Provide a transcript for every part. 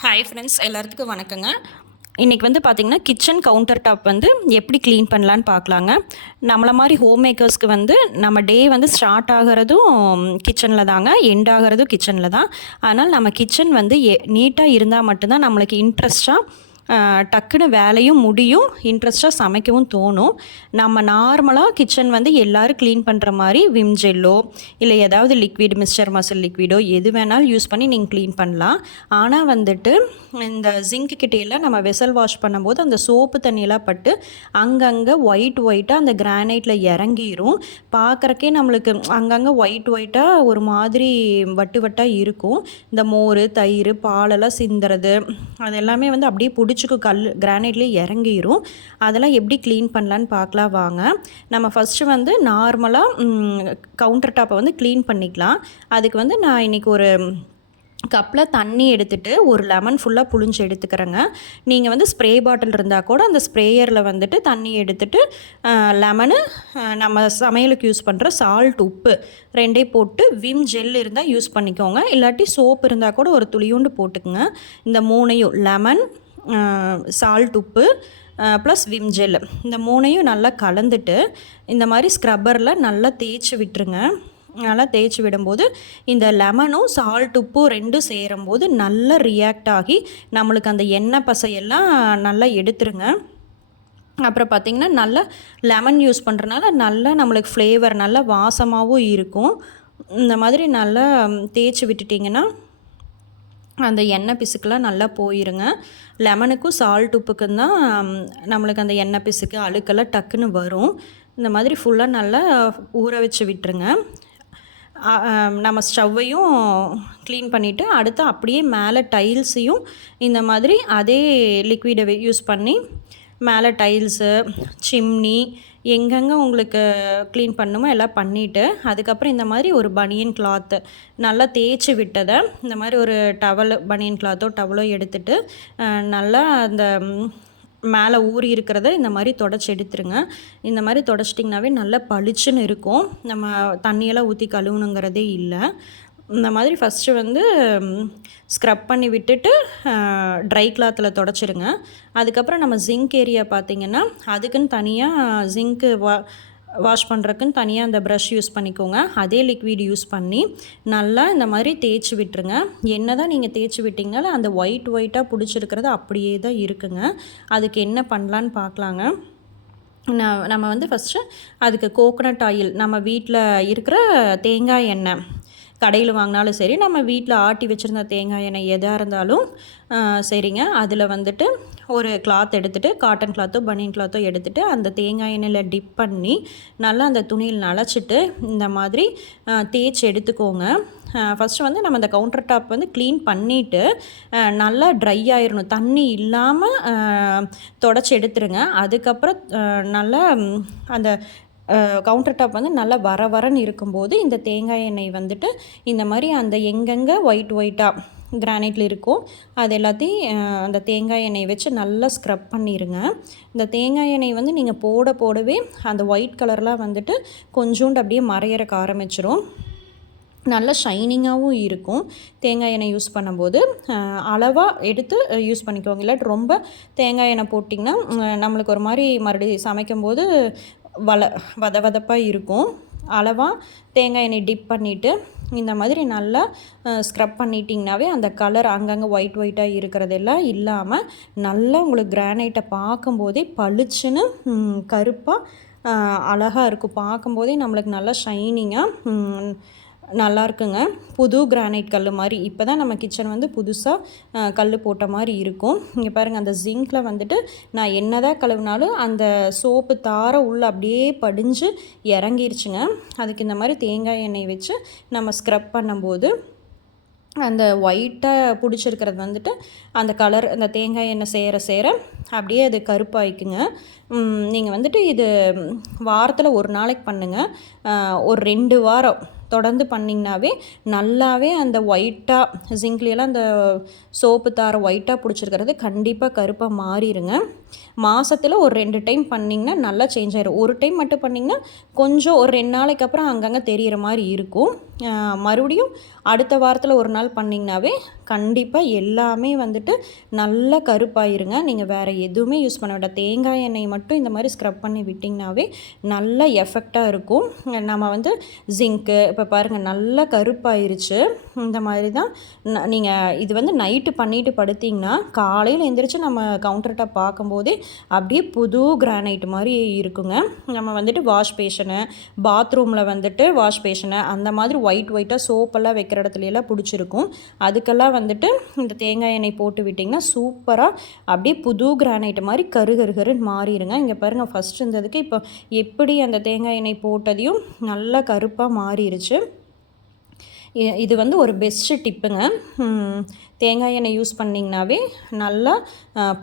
Hi friends, எல்லாத்துக்கும் வணக்கங்க. இன்றைக்கி வந்து பார்த்திங்கன்னா கிச்சன் கவுண்டர் டாப் வந்து எப்படி க்ளீன் பண்ணலான்னு பார்க்கலாங்க. நம்மளை மாதிரி ஹோம் மேக்கர்ஸ்க்கு வந்து நம்ம டே வந்து ஸ்டார்ட் ஆகிறதும் கிச்சனில் தாங்க, எண்ட் ஆகிறதும் கிச்சனில் தான். அதனால் நம்ம கிச்சன் வந்து நீட்டாக இருந்தால் மட்டும்தான் நம்மளுக்கு இன்ட்ரெஸ்ட்டாக டக்குன்னு வேலையும் முடியும், இன்ட்ரெஸ்ட்டாக சமைக்கவும் தோணும். நம்ம நார்மலாக கிச்சன் வந்து எல்லோரும் க்ளீன் பண்ணுற மாதிரி விம் ஜெல்லோ இல்லை ஏதாவது லிக்விட் மிஸ்டர் மசில் லிக்விடோ எது வேணாலும் யூஸ் பண்ணி நீங்கள் க்ளீன் பண்ணலாம். ஆனால் வந்துட்டு இந்த ஜிங்க் கிட்டேலாம் நம்ம வெசல் வாஷ் பண்ணும்போது அந்த சோப்பு தண்ணியெல்லாம் பட்டு அங்கங்கே ஒயிட்டாக அந்த கிரானைட்டில் இறங்கிரும். பார்க்குறக்கே நம்மளுக்கு அங்கங்கே ஒயிட்டாக ஒரு மாதிரி வட்டாக இருக்கும். இந்த மோர் தயிர் பாலெல்லாம் சிந்துறது அது எல்லாமே வந்து அப்படியே பிடிச்சிக்கும், கிரானைட்லேயே இறங்கிரும். அதெல்லாம் எப்படி க்ளீன் பண்ணலான்னு பார்க்கலாம் வாங்க. நம்ம ஃபஸ்ட்டு வந்து நார்மலாக கவுண்டர் டாப்பை வந்து க்ளீன் பண்ணிக்கலாம். அதுக்கு வந்து நான் இன்றைக்கி ஒரு கப்பில் தண்ணி எடுத்துகிட்டு ஒரு லெமன் ஃபுல்லாக புழிஞ்சு எடுத்துக்கிறேங்க. நீங்கள் வந்து ஸ்ப்ரே பாட்டில் இருந்தால் கூட அந்த ஸ்ப்ரேயரில் வந்துட்டு தண்ணி எடுத்துகிட்டு லெமனு, நம்ம சமையலுக்கு யூஸ் பண்ணுற சால்ட் உப்பு ரெண்டையும் போட்டு விம் ஜெல் இருந்தால் யூஸ் பண்ணிக்கோங்க. இல்லாட்டி சோப்பு இருந்தால் கூட ஒரு துளியுண்டு போட்டுக்குங்க. இந்த மூணையும் லெமன், சால்ட் உப்பு ப்ளஸ் விம் ஜெல் இந்த மூணையும் நல்லா கலந்துட்டு இந்த மாதிரி ஸ்க்ரப்பரில் நல்லா தேய்ச்சி விட்டுருங்க. நல்லா தேய்ச்சி விடும்போது இந்த லெமனும் சால்ட் உப்பும் ரெண்டும் சேரும்போது நல்லா ரியாக்ட் ஆகி நம்மளுக்கு அந்த எண்ணெய் பசையெல்லாம் நல்லா எடுத்துருங்க. அப்புறம் பார்த்திங்கன்னா நல்லா லெமன் யூஸ் பண்ணுறனால நல்லா நம்மளுக்கு ஃப்ளேவர் நல்லா வாசமாகவும் இருக்கும். இந்த மாதிரி நல்லா தேய்ச்சி விட்டுட்டிங்கன்னா அந்த எண்ணெய் பிசுக்கெலாம் நல்லா போயிருங்க. லெமனுக்கும் சால்ட் உப்புக்கும் தான் நம்மளுக்கு அந்த எண்ணெய் பிசுக்கு அழுக்கெல்லாம் டக்குன்னு வரும். இந்த மாதிரி ஃபுல்லாக நல்லா ஊற வச்சு விட்டுருங்க. நம்ம ஸ்டவ்வையும் க்ளீன் பண்ணிவிட்டு அடுத்து அப்படியே மேலே டைல்ஸையும் இந்த மாதிரி அதே லிக்விடை யூஸ் பண்ணி மேலே டைல்ஸு சிம்னி எங்கெங்கே உங்களுக்கு க்ளீன் பண்ணுமோ எல்லாம் பண்ணிவிட்டு அதுக்கப்புறம் இந்த மாதிரி ஒரு பனியன் கிளாத்து நல்லா தேய்ச்சி விட்டதை இந்த மாதிரி ஒரு பனியன் கிளாத்தோ டவலோ எடுத்துகிட்டு நல்லா அந்த மேலே ஊறி இருக்கிறத இந்த மாதிரி தொடச்சி எடுத்துருங்க. இந்த மாதிரி தொடச்சிட்டிங்கனாவே நல்லா பளிச்சுன்னு இருக்கும். நம்ம தண்ணியெல்லாம் ஊற்றி கழுவணுங்கிறதே இல்லை. இந்த மாதிரி ஃபஸ்ட்டு வந்து ஸ்க்ரப் பண்ணி விட்டுட்டு ட்ரை கிளாத்தில் தொடச்சிருங்க. அதுக்கப்புறம் நம்ம ஜிங்க் ஏரியா பார்த்திங்கன்னா அதுக்குன்னு தனியாக ஜிங்க்கு வாஷ் பண்ணுறதுக்குன்னு தனியாக அந்த ப்ரஷ் யூஸ் பண்ணிக்கோங்க. அதே லிக்விட் யூஸ் பண்ணி நல்லா இந்த மாதிரி தேய்ச்சி விட்டுருங்க. என்ன தான் நீங்கள் தேய்ச்சி விட்டிங்கனாலும் அந்த ஒயிட்டாக பிடிச்சிருக்கிறது அப்படியே தான் இருக்குங்க. அதுக்கு என்ன பண்ணலான்னு பார்க்கலாங்க. நம்ம வந்து ஃபஸ்ட்டு அதுக்கு கோகோனட் ஆயில், நம்ம வீட்டில் இருக்கிற தேங்காய் எண்ணெய் கடையில் வாங்கினாலும் சரி, நம்ம வீட்டில் ஆட்டி வச்சுருந்த தேங்காய் எண்ணெய் எதாக இருந்தாலும் சரிங்க. அதில் வந்துட்டு ஒரு கிளாத் எடுத்துகிட்டு காட்டன் கிளாத்தோ பனியன் கிளாத்தோ எடுத்துகிட்டு அந்த தேங்காய் எண்ணெயில் டிப் பண்ணி நல்லா அந்த துணியில் நனைச்சிட்டு இந்த மாதிரி தேய்ச்சி எடுத்துக்கோங்க. ஃபஸ்ட்டு வந்து நம்ம அந்த கவுண்டர் டாப் வந்து க்ளீன் பண்ணிவிட்டு நல்லா ட்ரை ஆயிடணும், தண்ணி இல்லாமல் தொடச்சி எடுத்துருங்க. அதுக்கப்புறம் நல்லா அந்த கவுண்டர் டாப் வந்து நல்லா வரன்னு இருக்கும்போது இந்த தேங்காய் எண்ணெய் வந்துட்டு இந்த மாதிரி அந்த எங்கெங்கே ஒயிட்டாக கிரானைட்டில் இருக்கும் அது எல்லாத்தையும் அந்த தேங்காய் எண்ணெய் வச்சு நல்லா ஸ்க்ரப் பண்ணிடுங்க. இந்த தேங்காய் எண்ணெய் வந்து நீங்கள் போடவே அந்த ஒயிட் கலர்லாம் வந்துட்டு கொஞ்சோண்டு அப்படியே மறையறக்க ஆரம்பிச்சிரும். நல்ல ஷைனிங்காகவும் இருக்கும். தேங்காய் எண்ணெய் யூஸ் பண்ணும்போது அளவாக எடுத்து யூஸ் பண்ணிக்கோங்க. இல்லாட்டி ரொம்ப தேங்காய் எண்ணெய் போட்டிங்கன்னா நம்மளுக்கு ஒரு மாதிரி மறுபடியும் சமைக்கும்போது வதப்பாக இருக்கும். அளவாக தேங்காய் எண்ணெய் டிப் பண்ணிவிட்டு இந்த மாதிரி நல்லா ஸ்க்ரப் பண்ணிட்டிங்கனாவே அந்த கலர் அங்கங்கே ஒயிட்டாக இருக்கிறதெல்லாம் இல்லாமல் நல்லா உங்களுக்கு கிரானைட்டை பார்க்கும்போதே பளிச்சுன்னு கருப்பாக அழகாக இருக்கும். பார்க்கும்போதே நம்மளுக்கு நல்லா ஷைனிங்காக நல்லா இருக்குங்க. புது கிரானைட் கல் மாதிரி இப்போ தான் நம்ம கிச்சன் வந்து புதுசாக கல் போட்ட மாதிரி இருக்கும். இங்கே பாருங்கள், அந்த ஜிங்கில் வந்துட்டு நான் என்ன தான் கழுவினாலும் அந்த சோப்பு தார உள்ளே அப்படியே படிஞ்சு இறங்கிருச்சுங்க. அதுக்கு இந்த மாதிரி தேங்காய் எண்ணெய் வச்சு நம்ம ஸ்க்ரப் பண்ணும்போது அந்த ஒயிட்டாக பிடிச்சிருக்கிறது வந்துட்டு அந்த கலர் அந்த தேங்காய் எண்ணெய் சேர அப்படியே அது கருப்பாயிக்குங்க. நீங்கள் வந்துட்டு இது வாரத்தில் ஒரு நாளைக்கு பண்ணுங்கள். ஒரு 2 வாரம் தொடர்ந்து பண்ணிங்கனாவே நல்லாவே அந்த ஒயிட்டாக ஜிங்க்லியெல்லாம் அந்த சோப்பு தார ஒயிட்டாக பிடிச்சிருக்கிறது கண்டிப்பாக கருப்பாக மாறிடுங்க. மாதத்தில் ஒரு 2 டைம் பண்ணிங்கன்னா நல்லா சேஞ்ச் ஆயிடும். ஒரு டைம் மட்டும் பண்ணிங்கன்னா கொஞ்சம் ஒரு 2 நாளைக்கு அப்புறம் அங்கங்கே தெரிகிற மாதிரி இருக்கும். மறுபடியும் அடுத்த வாரத்தில் ஒரு நாள் பண்ணிங்கனாவே கண்டிப்பாக எல்லாமே வந்துட்டு நல்லா கருப்பாயிருங்க. நீங்கள் வேறு எதுவுமே யூஸ் பண்ண வேண்டாம். தேங்காய் எண்ணெய் மட்டும் இந்த மாதிரி ஸ்க்ரப் பண்ணி விட்டிங்கனாவே நல்ல எஃபெக்டாக இருக்கும். நம்ம வந்து ஜிங்க்கு இப்போ பாருங்கள் நல்லா கருப்பாயிருச்சு. இந்த மாதிரி தான் நீங்கள் இது வந்து நைட்டு பண்ணிட்டு படுத்திங்கன்னா காலையில் எந்திரிச்சு நம்ம கவுண்டர் டாப் பார்க்கும்போதே அப்படியே புது கிரானைட் மாதிரி இருக்குங்க. நம்ம வந்துட்டு வாஷ் பேஷனு, பாத்ரூமில் வந்துட்டு வாஷ் பேஷனு அந்த மாதிரி ஒயிட்டாக சோப்பெல்லாம் வைக்கிற இடத்துலலாம் பிடிச்சிருக்கும். அதுக்கெல்லாம் வந்துட்டு இந்த தேங்காய் எண்ணெய் போட்டு விட்டிங்கன்னா சூப்பராக அப்படியே புது கிரானைட் மாதிரி கருன்னு மாறிடுங்க. இங்கே பாருங்கள் ஃபஸ்ட் இருந்ததுக்கு இப்போ எப்படி அந்த தேங்காய் எண்ணெய் போட்டதையும் நல்லா கருப்பாக மாறிடுச்சு. இது வந்து ஒரு பெஸ்ட்டு டிப்புங்க. தேங்காய் எண்ணெய் யூஸ் பண்ணிங்கனாவே நல்லா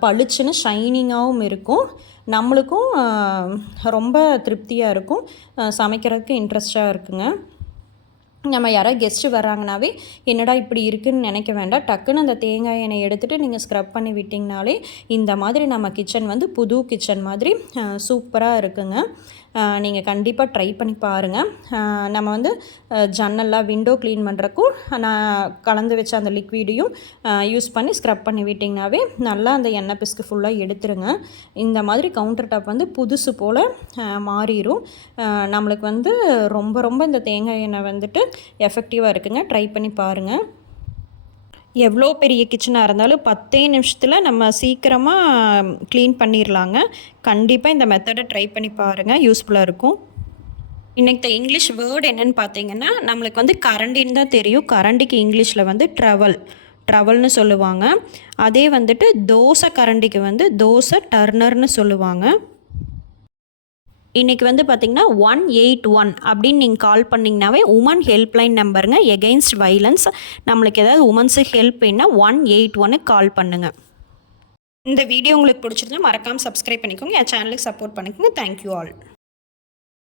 பளிச்சுன்னு ஷைனிங்காகவும் இருக்கும். நம்மளுக்கும் ரொம்ப திருப்தியாக இருக்கும். சமைக்கிறதுக்கு இன்ட்ரெஸ்டாக இருக்குங்க. நம்ம யாராவது கெஸ்ட்டு வராங்கனாவே என்னடா இப்படி இருக்குதுன்னு நினைக்க வேண்டாம். டக்குன்னு அந்த தேங்காய் எண்ணெய் எடுத்துகிட்டு நீங்கள் ஸ்க்ரப் பண்ணி விட்டிங்கனாலே இந்த மாதிரி நம்ம கிச்சன் வந்து புது கிச்சன் மாதிரி சூப்பராக இருக்குங்க. நீங்கள் கண்டிப்பாக ட்ரை பண்ணி பாருங்கள். நம்ம வந்து ஜன்னல்லாம் விண்டோ க்ளீன் பண்ணுறக்கும் நான் கலந்து வச்ச அந்த லிக்விடையும் யூஸ் பண்ணி ஸ்க்ரப் பண்ணி விட்டிங்கனாவே நல்லா அந்த எண்ணெய் பிஸ்கு ஃபுல்லாக எடுத்துருங்க. இந்த மாதிரி கவுண்டர் டாப் வந்து புதுசு போல் மாறிடும். நம்மளுக்கு வந்து ரொம்ப இந்த தேங்காய் எண்ணெய் வந்துட்டு எஃபெக்டிவாக இருக்குங்க. ட்ரை பண்ணி பாருங்கள். எவ்வளோ பெரிய கிச்சனாக இருந்தாலும் 10 நிமிஷத்தில் நம்ம சீக்கிரமாக க்ளீன் பண்ணிடலாங்க. கண்டிப்பாக இந்த மெத்தடை ட்ரை பண்ணி பாருங்கள், யூஸ்ஃபுல்லாக இருக்கும். இன்றைக்கி இங்கிலீஷ் வேர்டு என்னென்னு பார்த்தீங்கன்னா நம்மளுக்கு வந்து கரண்டின்னு தான் தெரியும். கரண்டிக்கு இங்கிலீஷில் வந்து ட்ரவல்னு சொல்லுவாங்க. அதே வந்துட்டு தோசை கரண்டிக்கு வந்து தோசை டர்னர்னு சொல்லுவாங்க. இன்றைக்கி வந்து பார்த்திங்கன்னா 181 அப்படின்னு நீங்கள் கால் பண்ணிங்கனாவே உமன் ஹெல்ப்லைன் நம்பருங்க, எகெயின்ஸ்ட் வைலன்ஸ். நம்மளுக்கு ஏதாவது உமன்ஸுக்கு ஹெல்ப் வேணுன்னா 181க்கு கால் பண்ணுங்கள். இந்த வீடியோ உங்களுக்கு பிடிச்சிருந்தா மறக்காமல் சப்ஸ்கிரைப் பண்ணிக்கோங்க. என் சேனலுக்கு சப்போர்ட் பண்ணிக்கோங்க. Thank you all.